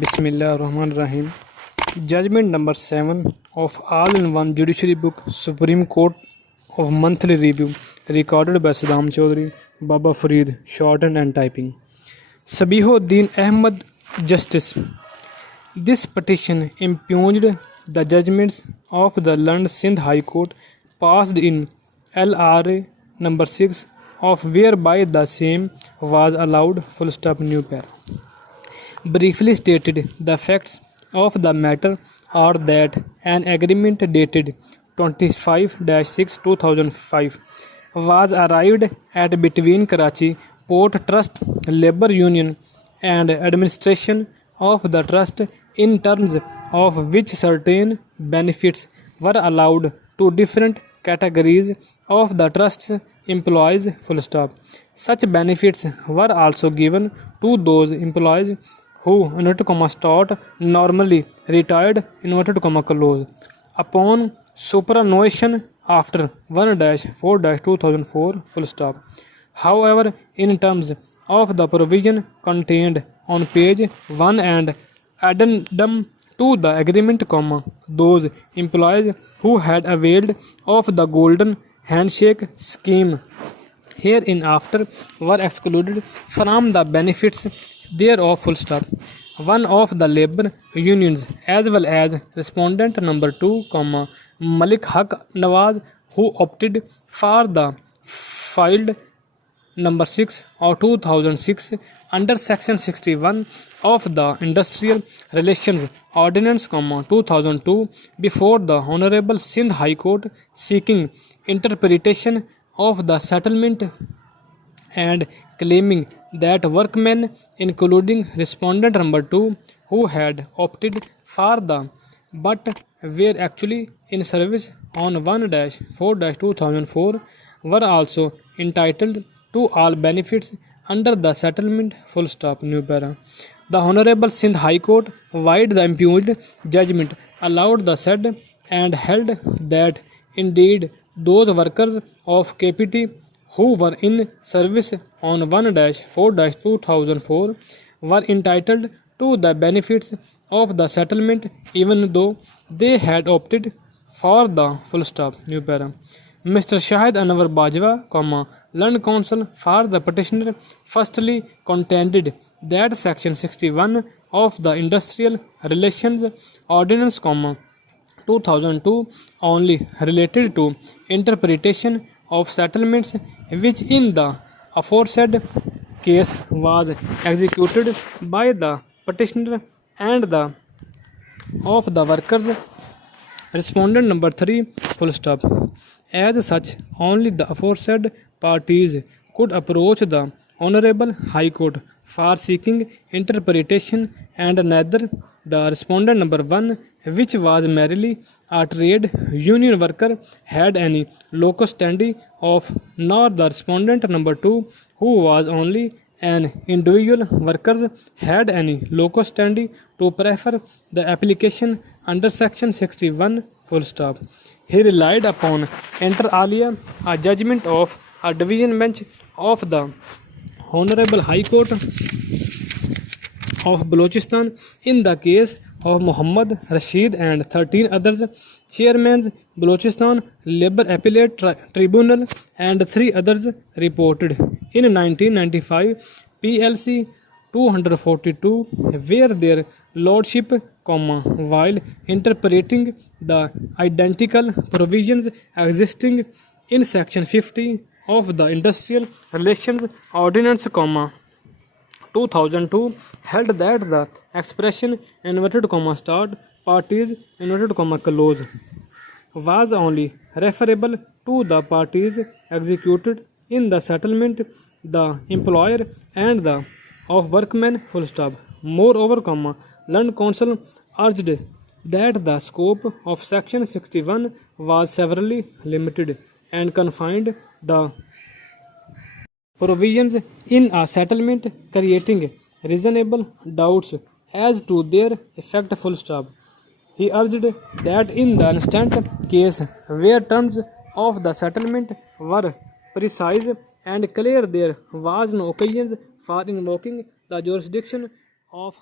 Bismillahirrahmanirrahim. Judgment number 7 of all-in-one judiciary book, Supreme Court of Monthly Review, recorded by Saddam Chaudhry, Baba Farid, Shorthand and Typing. Sabihuddin Ahmad, Justice. This petition impugned the judgments of the learned Sindh High Court passed in LRA number 6 of whereby the same was allowed new para. Briefly stated, the facts of the matter are that an agreement dated 25-6-2005 was arrived at between Karachi Port Trust, Labour Union and administration of the trust, in terms of which certain benefits were allowed to different categories of the trust's employees. Such benefits were also given to those employees who start normally retired upon superannuation after 1-4-2004. However, in terms of the provision contained on page 1 and addendum to the agreement, those employees who had availed of the golden handshake scheme hereinafter were excluded from the benefits thereof. One of the labor unions, as well as respondent number 2, Malik Haq Nawaz, who opted for the filed number 6 of 2006 under section 61 of the Industrial Relations Ordinance, 2002, before the Honorable Sindh High Court, seeking interpretation of the settlement and claiming that workmen, including respondent number 2, who had opted for the but were actually in service on 1-4-2004, were also entitled to all benefits under the settlement. The Honorable Sindh High Court, while the impugned judgment allowed the said and held that indeed those workers of KPT who were in service on 1-4-2004 were entitled to the benefits of the settlement, even though they had opted for the Mr. Shahid Anwar Bajwa, learned counsel for the petitioner, firstly contended that section 61 of the Industrial Relations Ordinance, 2002 only related to interpretation of settlements, which in the aforesaid case was executed by the petitioner and the of the workers respondent number 3. As such, only the aforesaid parties could approach the Honorable High Court for seeking interpretation, and neither the respondent number 1, which was merely a trade union worker, had any locus standi of, nor the respondent number 2, who was only an individual worker, had any locus standi to prefer the application under section 61. He relied upon inter alia a judgment of a division bench of the Honorable High Court of Balochistan in the case of Muhammad Rashid and 13 others, chairmen Balochistan Labour Appellate Tribunal, and 3 others, reported in 1995 PLC 242, where their lordship, while interpreting the identical provisions existing in section 50 of the Industrial Relations Ordinance, 2002, held that the expression parties close was only referable to the parties executed in the settlement, the employer and the of workmen. Moreover, learned counsel urged that the scope of section 61 was severely limited and confined the provisions in a settlement, creating reasonable doubts as to their effect. He urged that in the instant case where terms of the settlement were precise and clear, there was no occasion for invoking the jurisdiction of